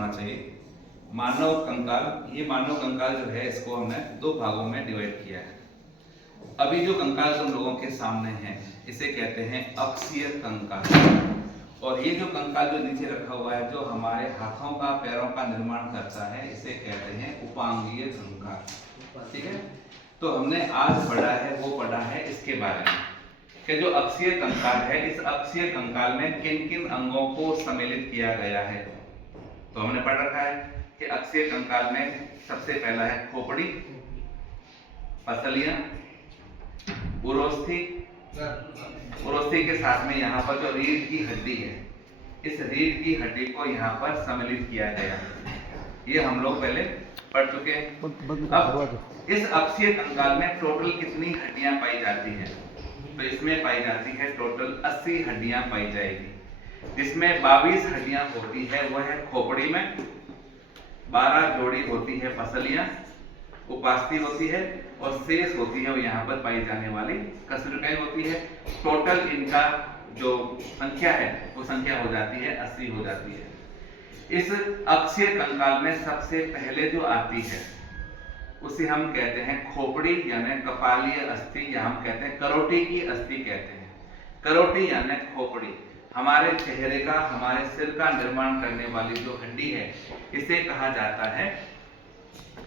होना चाहिए। मानव कंकाल, ये मानव कंकाल जो है इसको हमने दो भागों में डिवाइड किया है। अभी जो कंकाल तुम लोगों के सामने है इसे कहते हैं अक्षीय कंकाल, और ये जो कंकाल जो नीचे रखा हुआ है जो हमारे हाथों का पैरों का निर्माण करता है इसे कहते हैं उपांगीय कंकाल। ठीक है, तो हमने आज पढ़ा है वो पढ़ा है इसके बारे में कि जो अक्षीय कंकाल है, इस अक्षीय कंकाल में किन किन अंगों को सम्मिलित किया गया है। तो हमने पढ़ रखा है कि अक्षीय कंकाल में सबसे पहला है खोपड़ी, पसलियां, उरोस्थि, उरोस्थि के साथ में यहाँ पर जो रीढ़ की हड्डी है, इस रीढ़ की हड्डी को यहाँ पर सम्मिलित किया गया। ये हम लोग पहले पढ़ चुके हैं। अब इस अक्षीय कंकाल में टोटल कितनी हड्डियां पाई जाती है? तो इसमें पाई जाती है टोटल 80 हड्डियां पाई जाएगी, जिसमें 22 हड्डियां होती है वह है खोपड़ी में, 12 जोड़ी होती है पसलियां, उपास्थि होती है, और शेष होती है वो यहाँ पर पाई जाने वाली कशेरुकाएं होती है। टोटल इनका जो संख्या है वो संख्या हो जाती है 80 हो जाती है। इस अक्षीय कंकाल में सबसे पहले जो आती है उसे हम कहते हैं खोपड़ी यानी कपालीय अस्थि, या हम कहते हैं करोटी की अस्थि कहते हैं। करोटी यानी खोपड़ी हमारे चेहरे का, हमारे सिर का निर्माण करने वाली जो हड्डी है इसे कहा जाता है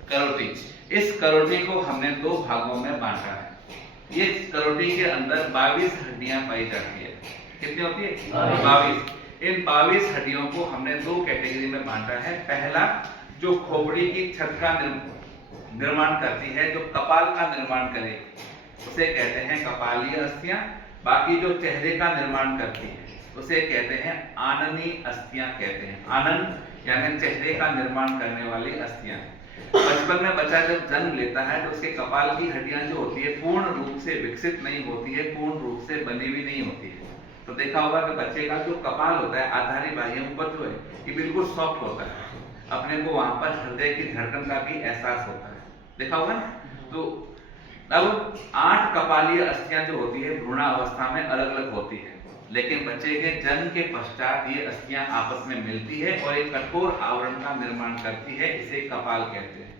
करोटी। इस करोटी को हमने दो भागों में बांटा है। ये करोटी के अंदर 22 हड्डियां पाई जाती है। कितनी होती है? 22। इन 22 हड्डियों को हमने दो कैटेगरी में बांटा है। पहला जो खोपड़ी की छत का निर्माण करती है, जो कपाल का निर्माण करे उसे कहते हैं कपालीय अस्थियां। बाकी जो चेहरे का निर्माण करती है उसे कहते हैं आननी अस्थियां कहते हैं। आनन यानी चेहरे का निर्माण करने वाली अस्थियां। बचपन में बच्चा जब जन्म लेता है तो उसके कपाल की हड्डियां जो होती है पूर्ण रूप से विकसित नहीं होती है, पूर्ण रूप से बनी हुई नहीं होती है। तो देखा होगा कि बच्चे का जो कपाल होता है आधारी बाह्य ऊपर जो है ये बिल्कुल सॉफ्ट होता है, अपने को वहां पर हृदय की धड़कन का भी एहसास होता है, देखा होगा ना। तो अब 8 कपालीय अस्थियां जो होती है भ्रूण अवस्था में अलग अलग होती है, लेकिन बच्चे के जन्म के पश्चात ये अस्थियां आपस में मिलती है और एक कठोर आवरण का निर्माण करती है, इसे कपाल कहते हैं।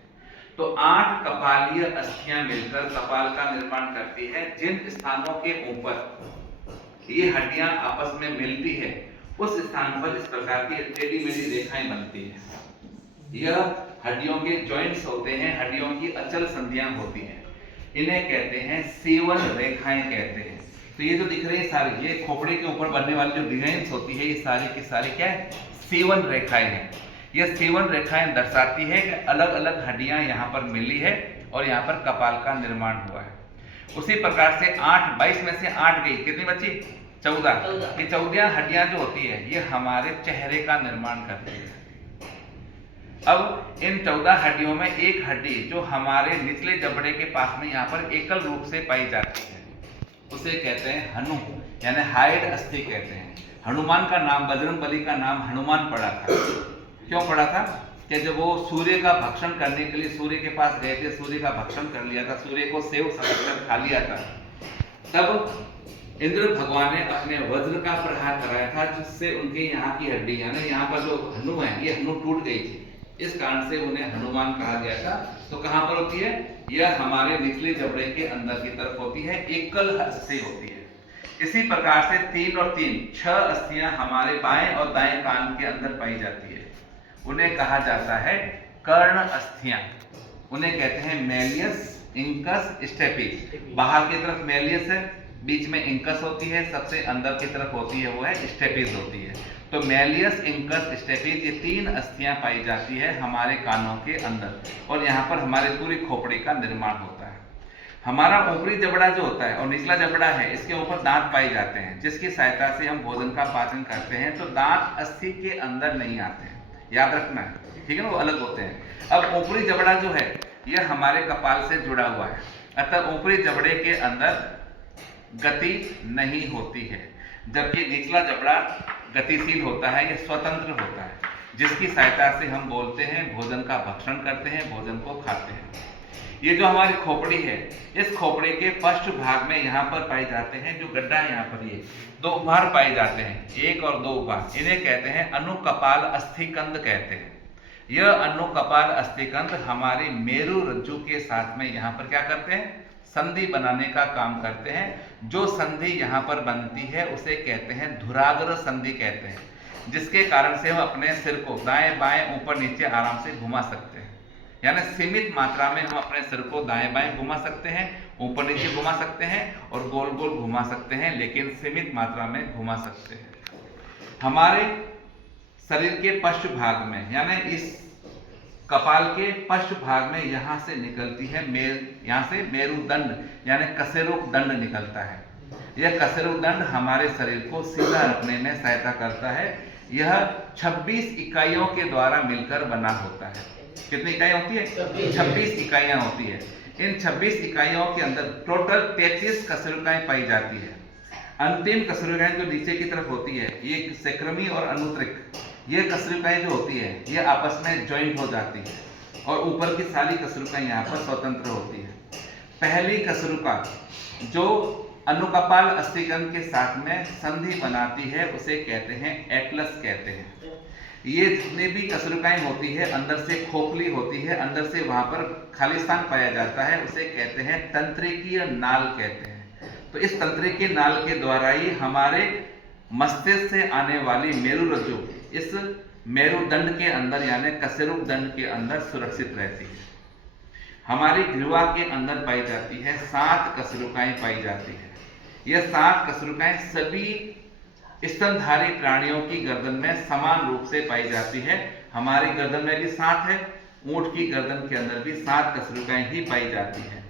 तो 8 कपालीय अस्थियां मिलकर कपाल का निर्माण करती है। जिन स्थानों के ऊपर ये हड्डियां आपस में मिलती है उस स्थान पर इस प्रकार की टेढ़ी मेढ़ी रेखाएं बनती है। यह हड्डियों के जॉइंट्स होते हैं, हड्डियों की अचल संधियां होती हैं, इन्हें कहते हैं सेवन रेखाएं कहते हैं। तो ये जो दिख रही है सारी, ये खोपड़ी के ऊपर बनने वाली जो डिजाइन्स होती है ये सारी की सारी क्या है? सेवन रेखाएं हैं। यह सेवन रेखाएं दर्शाती है कि अलग अलग हड्डियां यहाँ पर मिली है और यहाँ पर कपाल का निर्माण हुआ है। उसी प्रकार से 8, 22 में से 8 गई, कितनी बची? 14। ये 14 हड्डियां जो होती है ये हमारे चेहरे का निर्माण करती है। अब इन 14 हड्डियों में एक हड्डी जो हमारे निचले जबड़े के पास में यहाँ पर एकल रूप से पाई जाती है उसे कहते हैं हनु यानी हाइड अस्थि कहते हैं। हनुमान का नाम, बजरंगबली का नाम हनुमान पड़ा था। क्यों पड़ा था? कि जब वो सूर्य का भक्षण करने के लिए सूर्य के पास गए थे, सूर्य का भक्षण कर लिया था, सूर्य को सेव समझकर खा लिया था, तब इंद्र भगवान ने अपने वज्र का प्रहार कराया था जिससे उनके यहाँ की हड्डी यानी यहाँ पर जो हनु है ये हनु टूट गई थी। इस कारण से उन्हें हनुमान कहा गया था। तो कहां पर होती है? यह हमारे निचले जबड़े के अंदर की तरफ होती है, एकल अस्थि होती है। इसी प्रकार से 3 और 3 6 अस्थियां हमारे बाएं और दाएं कान के अंदर पाई जाती है। उन्हें कहा जाता है कर्ण अस्थियां। उन्हें कहते हैं मेलियस, इंकस, स्टेपिस। बाहर की तरफ मेलियस है, बीच में इंकस होती है, सबसे अंदर की तरफ होती है वो है स्टेपिस होती है। तो मेलियस, इंकस, स्टेपिस ये 3 अस्थियां पाई जाती है हमारे कानों के अंदर, और यहाँ पर हमारे पूरी खोपड़ी का निर्माण होता है। हमारा ऊपरी जबड़ा जो होता है और निचला जबड़ा है इसके ऊपर दांत पाए जाते हैं जिसकी सहायता से हम भोजन का पाचन करते हैं। तो दांत अस्थि के अंदर नहीं आते हैं, याद रखना है, ठीक है ना, वो अलग होते हैं। अब ऊपरी जबड़ा जो है यह हमारे कपाल से जुड़ा हुआ है, अतः ऊपरी जबड़े के अंदर गति नहीं होती है, जबकि निचला जबड़ा गतिशील होता है, यह स्वतंत्र होता है, जिसकी सहायता से हम बोलते हैं, भोजन का भक्षण करते हैं, भोजन को खाते हैं। ये जो हमारी खोपड़ी है, इस खोपड़ी के पृष्ठ भाग में यहाँ पर पाए जाते हैं जो गड्ढा है, यहाँ पर ये 2 भार पाए जाते हैं, 1 और 2 भार, इन्हें कहते हैं अनुकपाल अस्थिकंद कहते हैं। यह अनुकपाल अस्थिकंद हमारे मेरु रज्जु के साथ में यहाँ पर क्या करते हैं, संधि बनाने का काम करते हैं। जो संधि यहाँ पर बनती है उसे कहते हैं धुराग्र संधि कहते हैं, जिसके कारण से हम अपने सिर को दाएं बाएं ऊपर नीचे आराम से घुमा सकते हैं। यानी सीमित मात्रा में हम अपने सिर को दाएं बाएं घुमा सकते हैं, ऊपर नीचे घुमा सकते हैं और गोल गोल घुमा सकते हैं, लेकिन सीमित मात्रा में घुमा सकते हैं। हमारे शरीर के पश्च भाग में यानी इस कपाल के पश्च भाग में यहाँ से निकलती है यहाँ से मेरुदंड यानी कशेरुक दंड निकलता है। यह कशेरुक दंड हमारे शरीर को सीधा रखने में सहायता करता है। यह 26 इकाइयों के द्वारा मिलकर बना होता है। कितनी इकाइयां होती है? 26 इकाइयां होती है। इन 26 इकाइयों के अंदर टोटल 33 कशेरुकाएं पाई जाती है। अंतिम कशेरुकाएं जो नीचे की तरफ होती है, ये सेक्रमी और अनुत्रिक, ये कशेरुकाएं जो होती है ये आपस में ज्वाइंट हो जाती है और ऊपर की सारी कशेरुकाएं यहाँ पर स्वतंत्र होती है। पहली कशेरुका जो अनुकपाल अस्थिकंद के साथ में संधि बनाती है उसे कहते हैं एटलस कहते हैं। ये जितने भी कशेरुकाएं होती है अंदर से खोखली होती है, अंदर से वहां पर खाली स्थान पाया जाता है, उसे कहते हैं तंत्रिकीय नाल कहते हैं। तो इस तंत्रिकीय नाल के द्वारा ही हमारे मस्तिष्क से आने वाली मेरु रज्जु इस मेरुदंड के अंदर यानी कशेरुक दंड के अंदर सुरक्षित रहती है। हमारी ग्रीवा के अंदर पाई जाती है 7 कशेरुकाएं पाई जाती है। यह 7 कशेरुकाएं सभी स्तनधारी प्राणियों की गर्दन में समान रूप से पाई जाती है। हमारी गर्दन में भी 7 है, ऊंट की गर्दन के अंदर भी 7 कशेरुकाएं ही पाई जाती है।